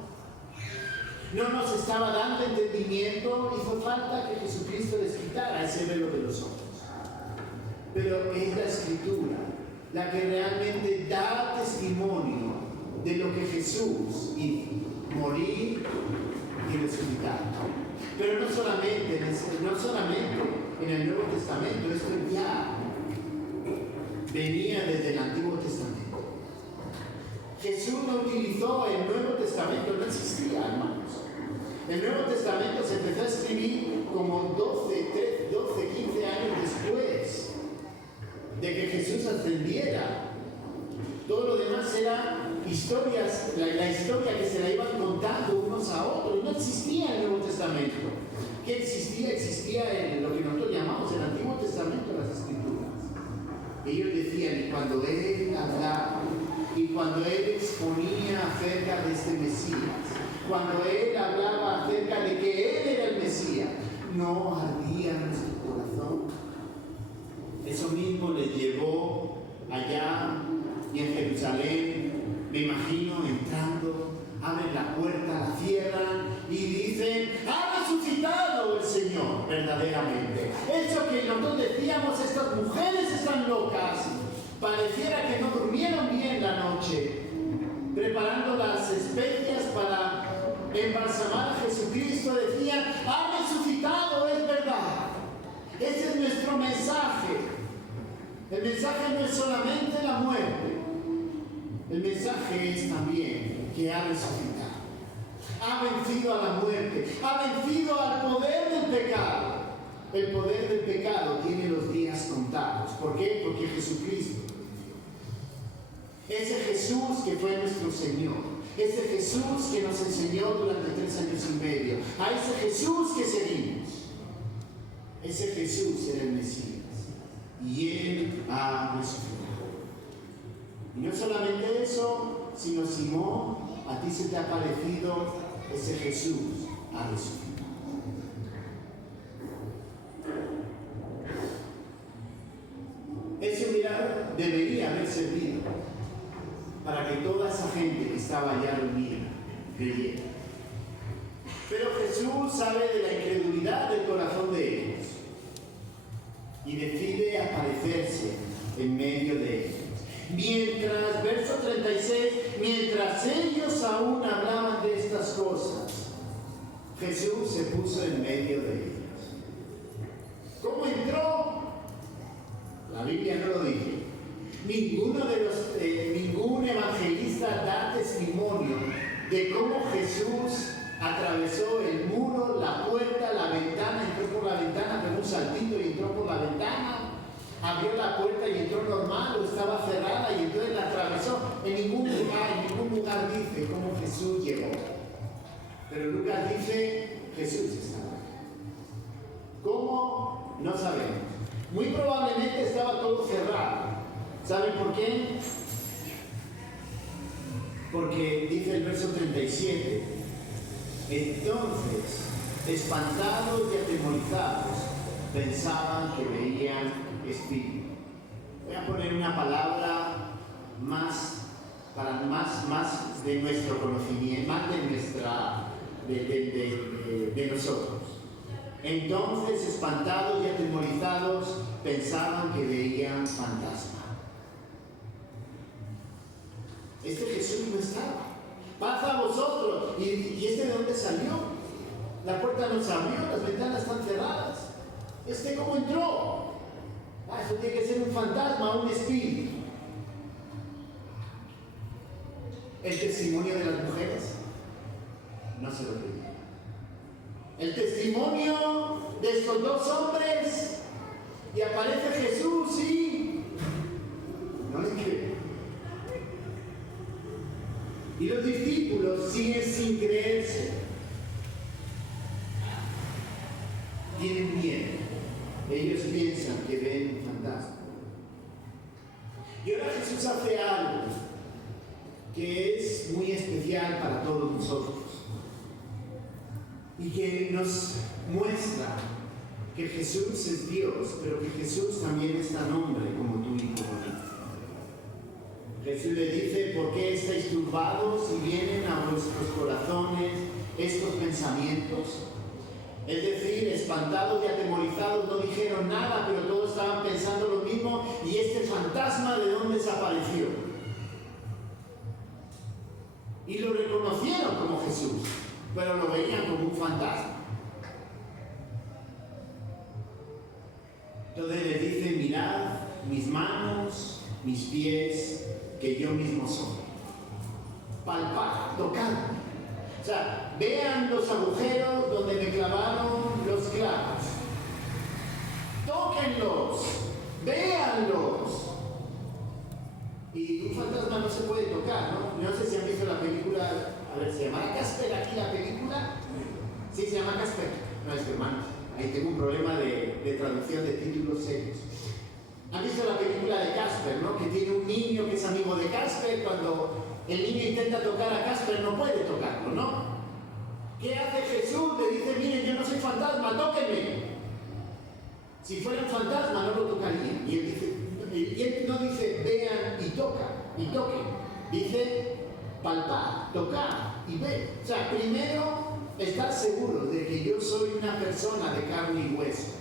no nos estaba dando entendimiento, hizo falta que Jesucristo les quitara ese velo de los ojos. Pero es la Escritura la que realmente da testimonio de lo que Jesús hizo, morir y resucitar. Pero no solamente en el Nuevo Testamento, esto ya venía desde el Antiguo Testamento. Jesús no utilizó el Nuevo Testamento, no existía, hermanos. El Nuevo Testamento se empezó a escribir como 15 años después de que Jesús ascendiera. Todo lo demás era historias, la historia que se la iban contando unos a otros. No existía el Nuevo Testamento. ellos decían, y cuando Él hablaba, y cuando Él exponía acerca de este Mesías, cuando Él hablaba acerca de que Él era el Mesías, ¿no ardía nuestro corazón? Eso mismo les llevó allá y en Jerusalén, me imagino entrando, abren la puerta, la cierran y dicen, ¡ha resucitado el Señor verdaderamente! Eso que nosotros decíamos, estas mujeres están locas, pareciera que no durmieron bien la noche, preparando las especias para embalsamar a Jesucristo, decían, ¡ha resucitado, es verdad! Ese es nuestro mensaje. El mensaje no es solamente la muerte, el mensaje es también que ha resucitado. Ha vencido a la muerte, ha vencido al poder del pecado. El poder del pecado tiene los días contados. ¿Por qué? Porque Jesucristo, ese Jesús que fue nuestro Señor, ese Jesús que nos enseñó durante 3 años y medio, a ese Jesús que seguimos, ese Jesús era el Mesías y Él ha resucitado. Y no solamente eso, sino Simón, a ti se te ha parecido ese Jesús ha resucitado. Ese milagro debería haber servido para que toda esa gente que estaba allá reunida creyera. Pero Jesús sabe de la incredulidad del corazón de ellos y decide aparecerse en medio de ellos. Mientras, verso 36, mientras ellos aún hablaban de estas cosas, Jesús se puso en medio de ellos. ¿Cómo entró? La Biblia no lo dice. Ningún evangelista da testimonio de cómo Jesús atravesó el muro, la puerta, la ventana, entró por la ventana, pegó un saltito y entró por la ventana. Abrió la puerta y entró normal, o estaba cerrada y entonces la atravesó. En ningún lugar dice cómo Jesús llegó. Pero Lucas dice, Jesús estaba aquí. ¿Cómo? No sabemos. Muy probablemente estaba todo cerrado. ¿Saben por qué? Porque dice el verso 37, entonces, espantados y atemorizados, pensaban que veían espíritu. Voy a poner una palabra más de nuestro conocimiento, más de nosotros. Entonces, espantados y atemorizados, pensaban que veían fantasma. Este Jesús no estaba. Paz a vosotros. ¿Y este de dónde salió? La puerta no se abrió, las ventanas están cerradas. ¿Este cómo entró? Eso tiene que ser un fantasma, un espíritu. El testimonio de las mujeres no se lo creía. El testimonio de estos 2 hombres y aparece Jesús y no le creen. Y los discípulos siguen sin creerse. Tienen miedo. Ellos piensan que ven un fantasma. Y ahora Jesús hace algo que es muy especial para todos nosotros y que nos muestra que Jesús es Dios, pero que Jesús también es tan hombre como tú y como yo. Jesús le dice, ¿por qué estáis turbados y vienen a vuestros corazones estos pensamientos? Es decir, espantados y atemorizados, no dijeron nada, pero todos estaban pensando lo mismo. ¿Y este fantasma de dónde desapareció? Y lo reconocieron como Jesús, pero lo veían como un fantasma. Entonces les dice, mirad mis manos, mis pies, que yo mismo soy. Palpad, tocad. O sea, vean los agujeros donde me clavaron los clavos. Tóquenlos, véanlos. Y un fantasma no se puede tocar, ¿no? No sé si han visto la película, a ver, ¿se llama Casper aquí la película? Sí, se llama Casper. No, es que hermanos, ahí tengo un problema de traducción de títulos serios. ¿Han visto la película de Casper, ¿no? Que tiene un niño que es amigo de Casper. Cuando el niño intenta tocar a Casper no puede tocarlo, ¿no? ¿Qué hace Jesús? Le dice, miren, yo no soy fantasma, tóquenme. Si fuera un fantasma no lo tocaría. Y él no dice, vean y toquen. Dice, palpar, tocar y ver. O sea, primero estar seguro de que yo soy una persona de carne y hueso.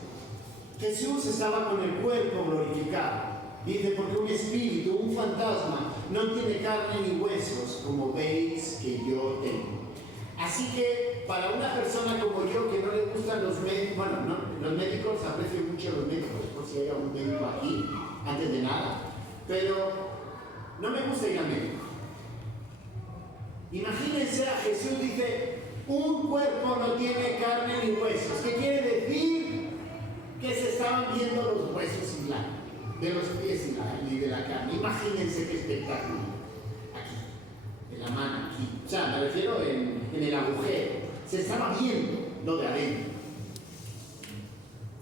Jesús estaba con el cuerpo glorificado. Dice, porque un espíritu, un fantasma, no tiene carne ni huesos, como veis que yo tengo. Así que, para una persona como yo, que no le gustan los médicos, bueno, no, los médicos, aprecio mucho a los médicos, por si hay algún médico aquí, antes de nada, pero no me gusta ir al médico. Imagínense a Jesús, dice, un cuerpo no tiene carne ni huesos. ¿Qué quiere decir? Que se estaban viendo los huesos y la, de los pies y de la carne. Imagínense qué espectáculo. Aquí, en la mano, aquí. O sea, me refiero en el agujero. Se estaba viendo lo de adentro.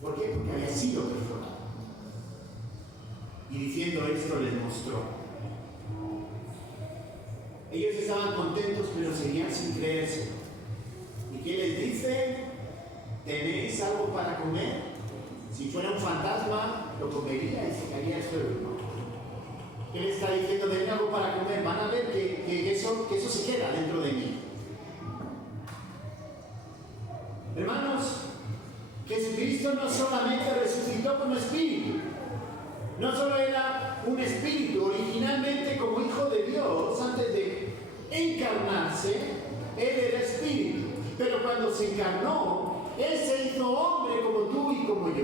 ¿Por qué? Porque había sido perforado. Y diciendo esto les mostró. Ellos estaban contentos, pero seguían sin creerse. ¿Y qué les dice? ¿Tenéis algo para comer? Si fuera un fantasma, lo comería y se caería al suelo, ¿no? ¿Qué le está diciendo? Denme algo para comer. Van a ver que eso se queda dentro de mí. Hermanos, Jesucristo no solamente resucitó como espíritu. No solo era un espíritu, originalmente como hijo de Dios, antes de encarnarse, Él era espíritu. Pero cuando se encarnó, Él se hizo hombre como tú y como yo.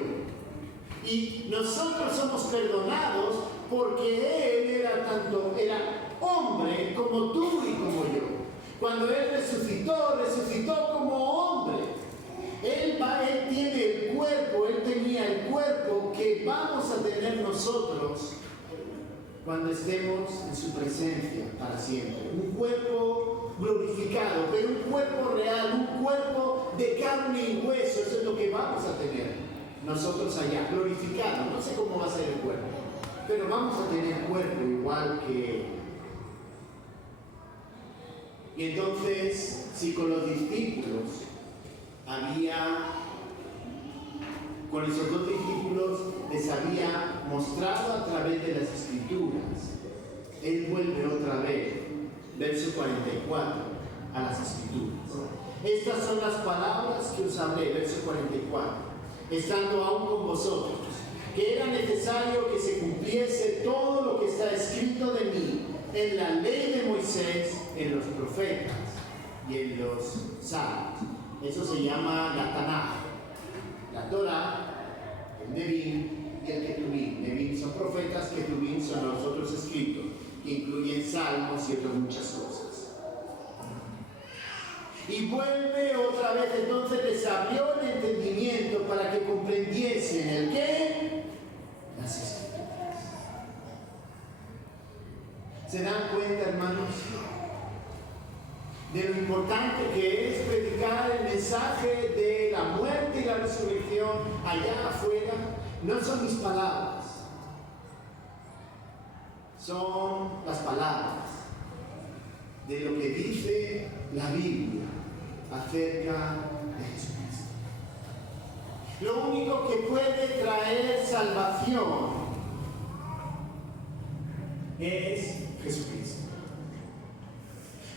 Y nosotros somos perdonados porque Él era hombre como tú y como yo. Cuando Él resucitó como hombre. Él tiene el cuerpo, Él tenía el cuerpo que vamos a tener nosotros cuando estemos en su presencia para siempre. Un cuerpo glorificado, pero un cuerpo real, un cuerpo de carne y hueso. Eso es lo que vamos a tener nosotros allá, glorificado. No sé cómo va a ser el cuerpo, pero vamos a tener cuerpo igual que Él. Y entonces, si con los discípulos con esos dos discípulos les había mostrado a través de las Escrituras, Él vuelve otra vez, verso 44, a las Escrituras. Estas son las palabras que os hablé, verso 44, estando aún con vosotros, que era necesario que se cumpliese todo lo que está escrito de mí en la ley de Moisés, en los profetas y en los salmos. Eso se llama la Tanaj, la Torah, el Nevim y el Ketuvim. Nevim son profetas, Ketuvim son los otros escritos, que incluyen salmos y otras muchas cosas. Y vuelve otra vez, entonces les abrió el entendimiento para que comprendiesen el qué, las Escrituras. ¿Se dan cuenta, hermanos, de lo importante que es predicar el mensaje de la muerte y la resurrección allá afuera? No son mis palabras, son las palabras de lo que dice la Biblia acerca de Jesucristo. Lo único que puede traer salvación es Jesucristo.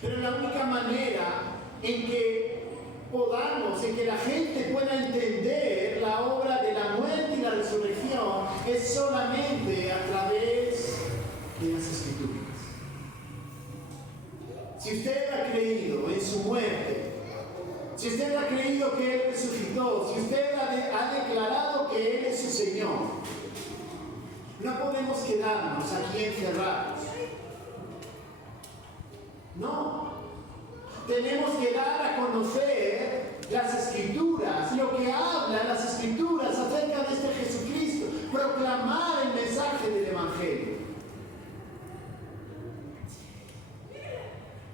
Pero la única manera en que la gente pueda entender la obra de la muerte y la resurrección es solamente a través de las Escrituras. Si usted ha creído en su muerte, si usted ha creído que Él resucitó, si usted ha declarado que Él es su Señor, no podemos quedarnos aquí encerrados. No, tenemos que dar a conocer las Escrituras, lo que hablan las Escrituras acerca de este Jesucristo, proclamar el mensaje del Evangelio.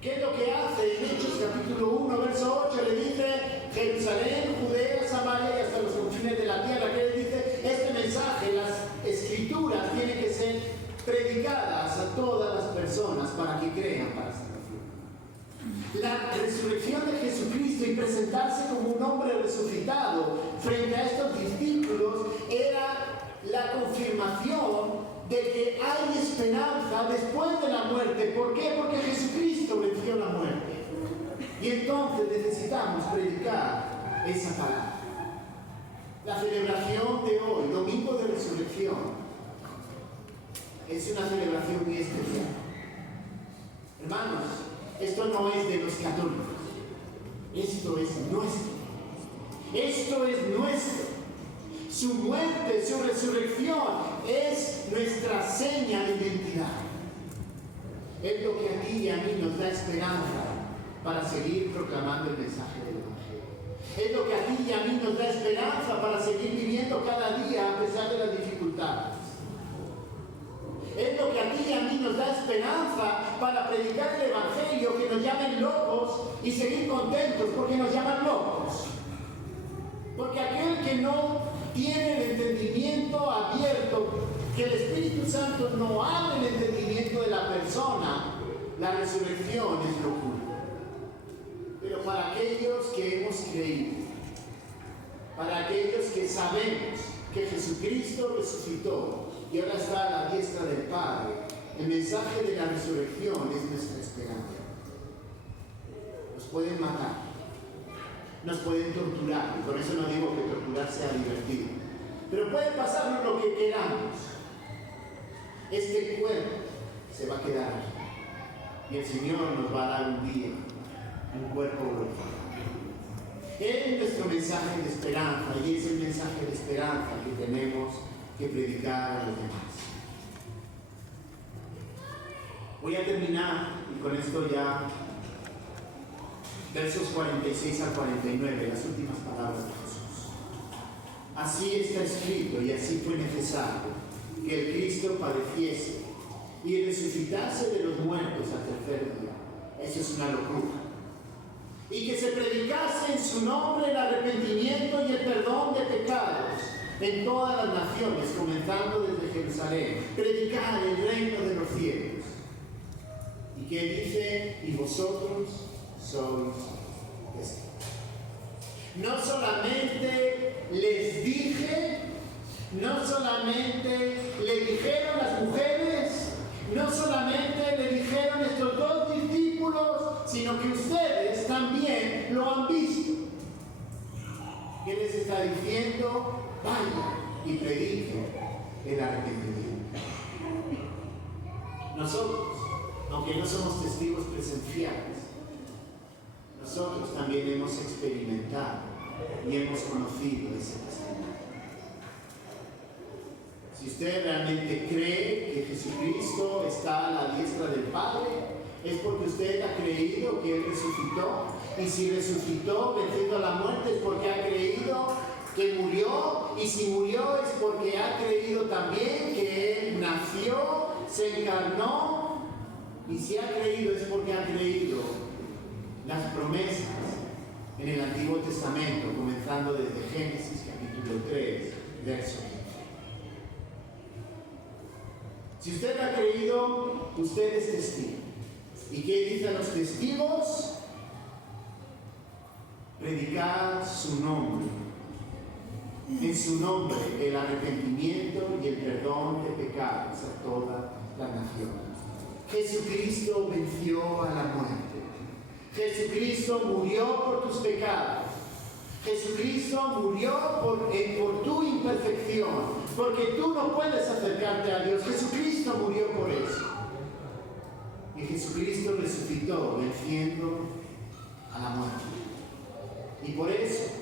¿Qué es lo que hace en Hechos capítulo 1, verso 8? Le dice Jerusalén, Judea, Samaria y hasta los confines de la tierra. ¿Qué le dice? Este mensaje, las Escrituras, predicadas a todas las personas para que crean para salvación. La resurrección de Jesucristo y presentarse como un hombre resucitado frente a estos discípulos era la confirmación de que hay esperanza después de la muerte. ¿Por qué? Porque Jesucristo venció la muerte. Y entonces necesitamos predicar esa palabra. La celebración de hoy, Domingo de Resurrección, es una celebración muy especial. Hermanos, esto no es de los católicos. Esto es nuestro. Esto es nuestro. Su muerte, su resurrección es nuestra seña de identidad. Es lo que a ti y a mí nos da esperanza para seguir proclamando el mensaje del Evangelio. Es lo que a ti y a mí nos da esperanza para seguir viviendo cada día a pesar de las dificultades. Es lo que a ti y a mí nos da esperanza para predicar el Evangelio, que nos llamen locos y seguir contentos porque nos llaman locos. Porque aquel que no tiene el entendimiento abierto, que el Espíritu Santo no abre el entendimiento de la persona, la resurrección es locura. Pero para aquellos que hemos creído, para aquellos que sabemos que Jesucristo resucitó y ahora está a la diestra del Padre, el mensaje de la resurrección es nuestra esperanza. Nos pueden matar, nos pueden torturar, y por eso no digo que torturar sea divertido, pero puede pasarnos lo que queramos. Este cuerpo se va a quedar aquí, y el Señor nos va a dar un día un cuerpo glorificado. Es nuestro mensaje de esperanza, y es el mensaje de esperanza que tenemos que predicar a los demás. Voy a terminar, y con esto ya, versos 46 al 49, las últimas palabras de Jesús. Así está escrito, y así fue necesario, que el Cristo padeciese y resucitase de los muertos al tercer día. Eso es una locura. Y que se predicase en su nombre el arrepentimiento y el perdón de pecados en todas las naciones, comenzando desde Jerusalén. Predicar el reino de los cielos. ¿Y qué dice? Y vosotros sois testigos. No solamente les dije, no solamente le dijeron las mujeres, no solamente le dijeron estos dos discípulos, sino que ustedes también lo han visto. ¿Qué les está diciendo? Vayan y prediquen el arrepentimiento. Nosotros, aunque no somos testigos presenciales, nosotros también hemos experimentado y hemos conocido ese testimonio. Si usted realmente cree que Jesucristo está a la diestra del Padre, es porque usted ha creído que Él resucitó. Y si resucitó venciendo la muerte, es porque ha creído que murió. Y si murió, es porque ha creído también que Él nació, se encarnó. Y si ha creído, es porque ha creído las promesas en el Antiguo Testamento, comenzando desde Génesis capítulo 3, verso 1. Si usted ha creído, usted es testigo. ¿Y qué dicen los testigos? Predicar su nombre. En su nombre el arrepentimiento y el perdón de pecados a toda la nación. Jesucristo venció a la muerte. Jesucristo murió por tus pecados. Jesucristo murió por tu imperfección, porque tú no puedes acercarte a Dios. Jesucristo murió por eso. Y Jesucristo resucitó venciendo a la muerte. Y por eso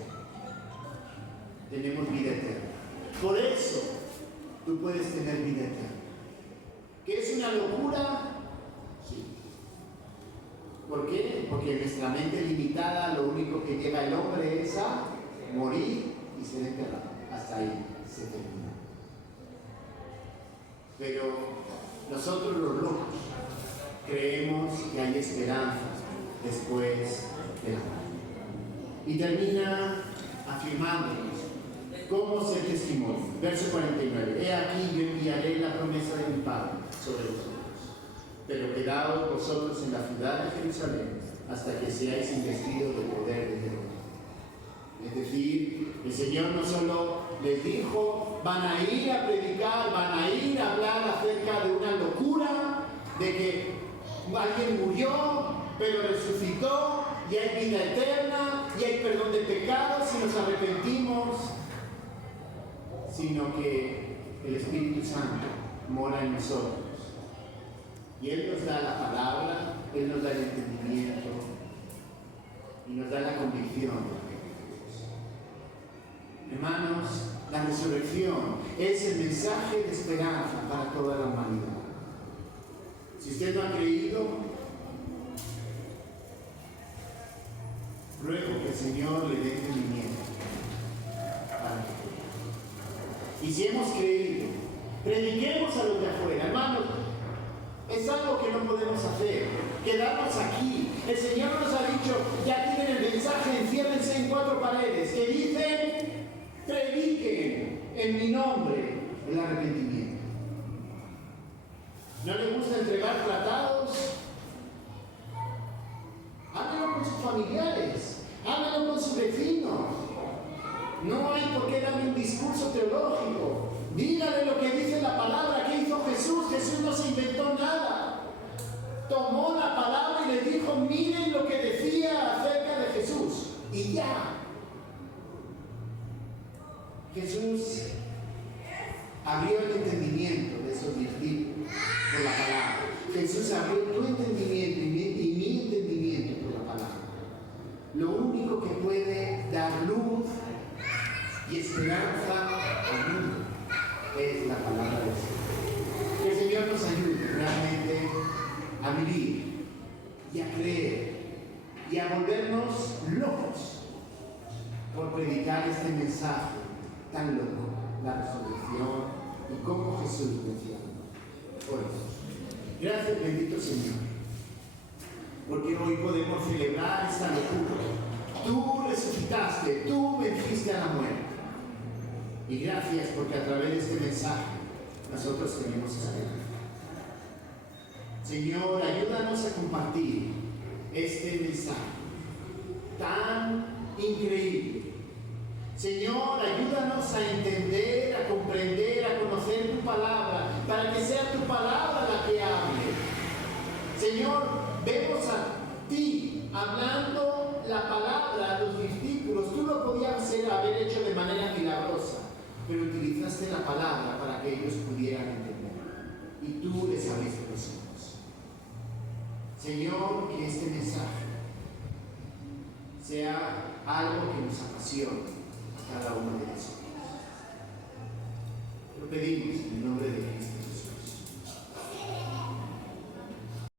tenemos vida eterna. Por eso tú puedes tener vida eterna. ¿Que es una locura? Sí. ¿Por qué? Porque en nuestra mente limitada lo único que lleva el hombre es a morir y ser enterrado. Hasta ahí se termina. Pero nosotros los locos creemos que hay esperanza después de la muerte. Y termina afirmándonos cómo ser testimonio. Verso 49. He aquí yo enviaré la promesa de mi Padre sobre vosotros. Pero quedaos vosotros en la ciudad de Jerusalén hasta que seáis investidos del poder de Dios. Es decir, el Señor no solo les dijo, van a ir a predicar, van a ir a hablar acerca de una locura, de que alguien murió, pero resucitó, y hay vida eterna, y hay perdón de pecados si nos arrepentimos, sino que el Espíritu Santo mora en nosotros. Y Él nos da la palabra, Él nos da el entendimiento, y nos da la convicción. Hermanos, la resurrección es el mensaje de esperanza para toda la humanidad. Si usted no ha creído, ruego que el Señor le dé entendimiento para que crea. Y si hemos creído, prediquemos a los de afuera. Hermanos, es algo que no podemos hacer, quedarnos aquí. El Señor nos ha dicho, ya tienen el mensaje, enciérrense en 4 paredes, que dicen, prediquen en mi nombre el arrepentimiento. ¿No le gusta entregar tratados? Háganlo con sus familiares, háganlo con sus vecinos. No hay por qué darle un discurso teológico. Dígale lo que dice la palabra. ¿Qué hizo Jesús? Jesús no se inventó nada. Tomó la palabra y les dijo, miren lo que decía acerca de Jesús. Y ya. Jesús abrió el entendimiento de esos discípulos por la palabra. Jesús abrió tu entendimiento y mi entendimiento por la palabra. Lo único que puede dar luz y esperanza al mundo es la palabra de Dios. Que el Señor nos ayude realmente a vivir y a creer y a volvernos locos por predicar este mensaje tan loco, la resurrección y cómo Jesús venció. Por eso, gracias bendito Señor, porque hoy podemos celebrar esta locura. Tú resucitaste, tú venciste a la muerte. Y gracias porque a través de este mensaje nosotros tenemos esperanza. Señor, ayúdanos a compartir este mensaje tan increíble. Señor, ayúdanos a entender, a comprender, a conocer tu palabra, para que sea tu palabra la que hable. Señor, vemos a ti hablando la palabra a los discípulos. Tú lo podías haber hecho de manera milagrosa, pero utilizaste la palabra para que ellos pudieran entender. Y tú les abriste los ojos. Señor, que este mensaje sea algo que nos apasione a cada uno de nosotros. Lo pedimos